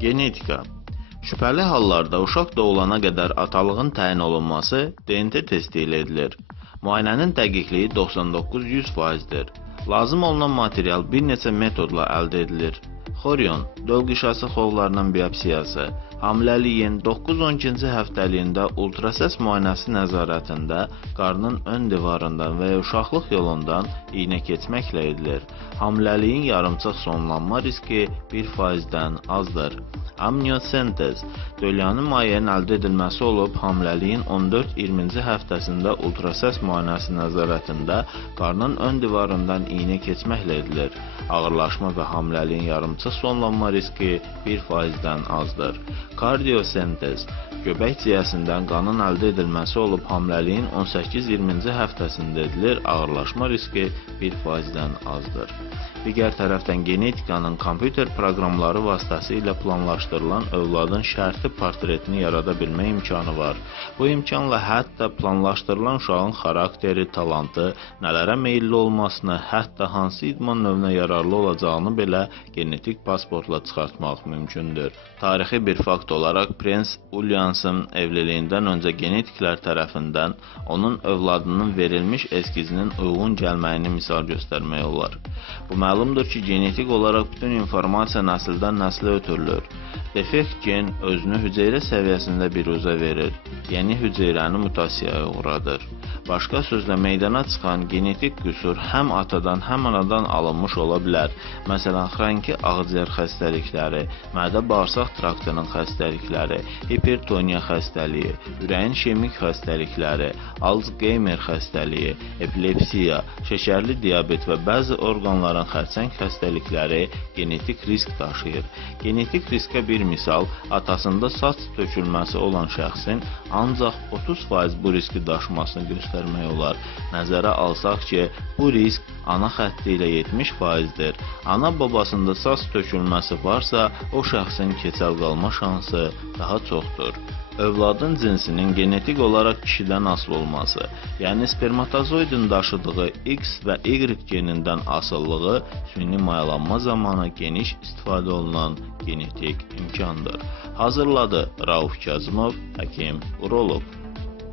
Genetika. Şübhəli hallarda uşaq doğulana qədər atalığın təyin olunması DNT testi ilə edilir. Müayinənin dəqiqliyi 99-100%-dir. Lazım olunan material bir neçə metodla əldə edilir. Xorion, döl qişası xovlarının biopsiyası, hamiləliyin 9-12-ci həftəliyində ultrasəs müayinəsi nəzarətində qarnın ön divarından və ya uşaqlıq yolundan iynə keçməklə edilir. Hamiləliyin yarımçıq sonlanma riski 1%-dən azdır. Amniosentez, dölyanın mayenin əldə edilməsi olub, hamiləliyin 14-20-ci həftəsində ultrasəs müayinəsi nəzarətində qarnın ön divarından iynə keçməklə edilir. Ağırlaşma və hamiləliyin yarımçıq sonlanma riski 1%-dən azdır. Kardiosentez, göbək ciyəsindən qanın əldə edilməsi olub, hamiləliyin 18-20-ci həftəsində edilir, ağırlaşma riski 1%-dən azdır. Digər tərəfdən genetikanın kompüter proqramları vasitəsilə planlaşdırılan övladın şərti portretini yarada bilmə imkanı var. Bu imkanla hətta planlaşdırılan uşağın xarakteri, talantı, nələrə meyilli olmasını, hətta hansı idman növünə yararlı olacağını belə genetik pasportla çıxartmaq mümkündür. Tarixi bir fakt olaraq Prens Williamsın evliliyindən öncə genetiklər tərəfindən onun övladının verilmiş eskizinin uyğun gəlməyini misal göstərmək olar. Bu məlumdur ki, genetik olaraq bütün informasiya nəsildən nəslə ötürülür. Defekt gen özünü hüceyrə səviyyəsində bir üzə verir, yeni hüceyrəni mutasiyaya uğradır. Başqa sözlə meydana çıxan genetik qüsur həm atadan, həm anadan alınmış ola bilər. Məsələn, xroniki ağciyər xəstəlikləri, mədə-bağırsaq traktının xəstəlikləri, hipertoniya xəstəliyi, ürəyin işemik xəstəlikləri, Alzheimer xəstəliyi, epilepsiya, şəkərli diabet və bəzi orqanların xərçəng xəstəlikləri genetik risk daşıyır. Genetik riskə bir misal, atasında saç tökülməsi olan şəxsin ancaq 30% bu riski daşımasını göstərmək olar. Nəzərə alsaq ki, bu risk ana xətti ilə 70%-dir. Ana babasında saç tökülməsi varsa, o şəxsin keçəl qalma şansı daha çoxdur. Övladın cinsinin genetik olaraq kişidən asılı olması, yəni spermatozoidin daşıdığı X və Y genindən asılılığı süni mayalanma zamanı geniş istifadə olunan genetik imkandır. Hazırladı Rauf Kazımov, həkim, uroloq.